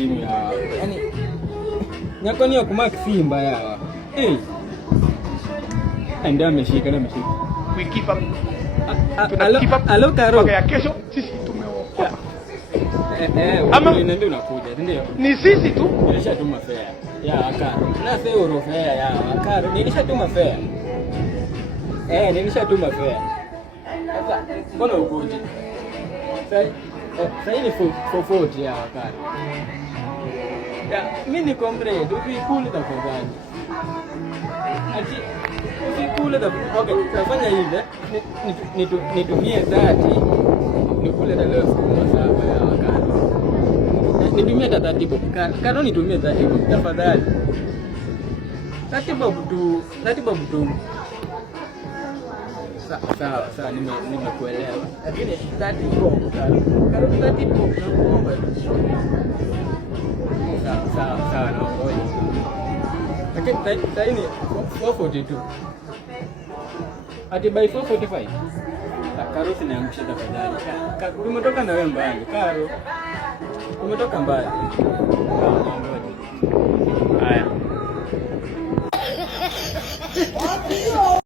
timu ya. Yaani nyako ni kumaki Simba yawa. Ndio ameshika. We keep up. Alo Karo. Ya kesho sisi tumeokopa. Ama ndio unakuja, ndio. Ni sisi tu Nilishatuma fare. Ya Karo. Na sasa euro fare ya Karo. Nilishatuma fare. Nilishatuma fare. Sasa mbona ukuje? Sasa ni for 40 ya Karo. Ya mimi ni comrade, ukikule tafadhali. Ati ukikule tafadhali. Okay, tafanya hivi. Nitumie 30. Nikule leo kwa sababu ya Karo. Nitumie 30 bob. Karo nitumie 30 bob tafadhali. 30 bob tu. Sawa, nimekuelewa. Lakini 30 bob Karo 30 bob naomba. Sawa naomba. Lakini sasa ni 442. Ati by 445. Karo sinaangusha tafadhali. Umetoka na wewe mbali. Karo umetoka mbali.